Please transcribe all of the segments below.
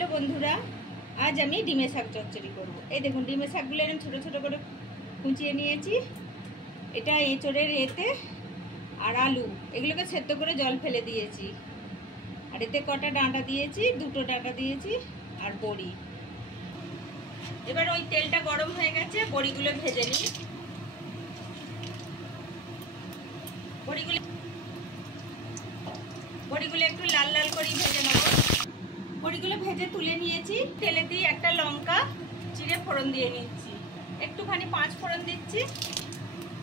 Hello বন্ধুরা, আজ আমি ডিমের শাক চচ্চড়ি করব। এই দেখুন, ডিমের শাকগুলো আমি ছোটো ছোটো করে কুচিয়ে নিয়েছি। এটা এঁচড়ের এতে আর আলু এগুলোকে সেদ্ধ করে জল ফেলে দিয়েছি। আর এতে কটা ডাঁটা দিয়েছি, দুটো ডাঁটা দিয়েছি আর বড়ি। এবার ওই তেলটা গরম হয়ে গেছে, বড়িগুলো ভেজে নিই। বড়িগুলো একটু লাল লাল করে ভেজে নেব। বড়িগুলো ভেজে তুলে নিয়েছি। তেলে দিয়ে একটা লঙ্কা চিড়ে ফোড়ন দিয়ে নিচ্ছি, একটুখানি 5 ফোড়ন দিচ্ছি।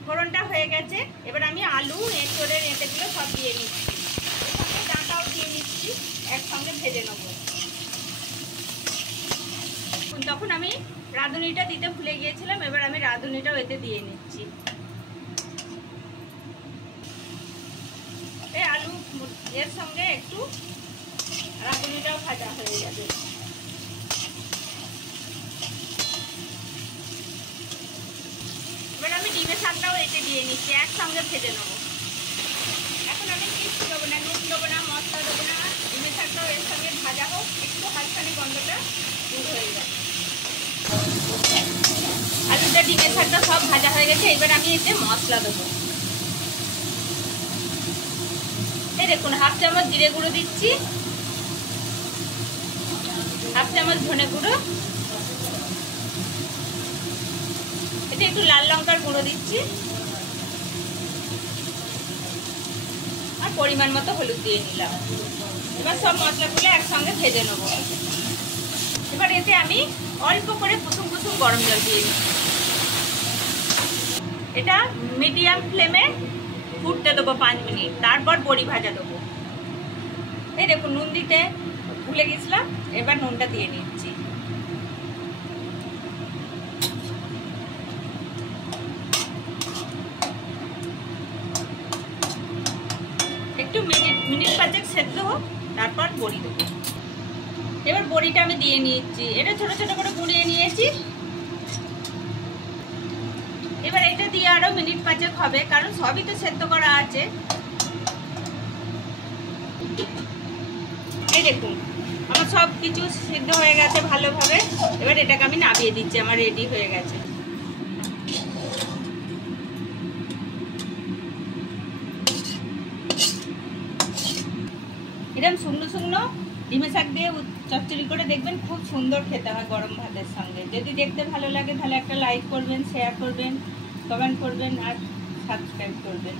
ফোড়নটা হয়ে গেছে, এবার আমি আলু এঁচড়ের এঁতেগুলো সব দিয়ে নিচ্ছি। এখানে ডাঁটাও দিয়ে নিচ্ছি, একসঙ্গে ভেজে নেব। তখন আমি রাঁধুনিটা দিতে ভুলে গিয়েছিলাম, এবার আমি রাঁধুনিটাও এতে দিয়ে নিচ্ছি। এই আলু এর সঙ্গে একটু রাঁধুনিটাও ভাজা হয়ে যাবে। এবার আমি ডিমের শাকটাও এতে দিয়ে নিচ্ছি, একসঙ্গে ভেজে নেবো। এখন আমি কিছু দেবো না, নুন দেবো না, মশলা দেবো না। ডিমের শাকটাও এর সঙ্গে ভাজা হোক, একটু হালকানি গন্ধটা দূর হয়ে যায়। আলুটা ডিমের শাকটা সব ভাজা হয়ে গেছে। এবার আমি এতে মশলা দেবো। এই দেখুন, 1/2 চামচ জিরে গুঁড়ো দিচ্ছি, 1/2 চামচ ধনে গুঁড়ো, এতে একটু লাল লঙ্কার গুঁড়ো দিচ্ছি আর পরিমাণ মতো হলুদ দিয়ে নিলাম। এবার সব মশলাগুলো একসঙ্গে ভেজে নেব। এবার এতে আমি অল্প করে কুসুম কুসুম গরম জল দিয়ে নিচ্ছি। এটা মিডিয়াম ফ্লেমে ফুটতে দেবো 5 মিনিট, তারপর বড়ি ভাজা দেবো। এই দেখুন, নুন দিতে ভুলে গেছিলাম, এবার নুনটা দিয়ে নিচ্ছি। একটু মিনিট 5 সেদ্ধ হোক, তারপর বড়ি দেবো। এবার বড়িটা আমি দিয়ে নিচ্ছি। এটা ছোট ছোট করে গুঁড়িয়ে নিয়েছি। এবার এটা দিয়ে আরো মিনিট 5 হবে, কারণ সবই তো সেদ্ধ করা আছে। এই দেখুন, আমার সব কিছু সিদ্ধ হয়ে গেছে ভালোভাবে। এবার এটাকে আমি নামিয়ে দিচ্ছি, আমার রেডি হয়ে গেছে। এরকম শুকনো শুকনো ডিমের শাক দিয়ে চচ্চড়ি করে দেখবেন, খুব সুন্দর খেতে হয় গরম ভাতের সঙ্গে। যদি দেখতে ভালো লাগে তাহলে একটা লাইক করবেন, শেয়ার করবেন, কমেন্ট করবেন আর সাবস্ক্রাইব করবেন।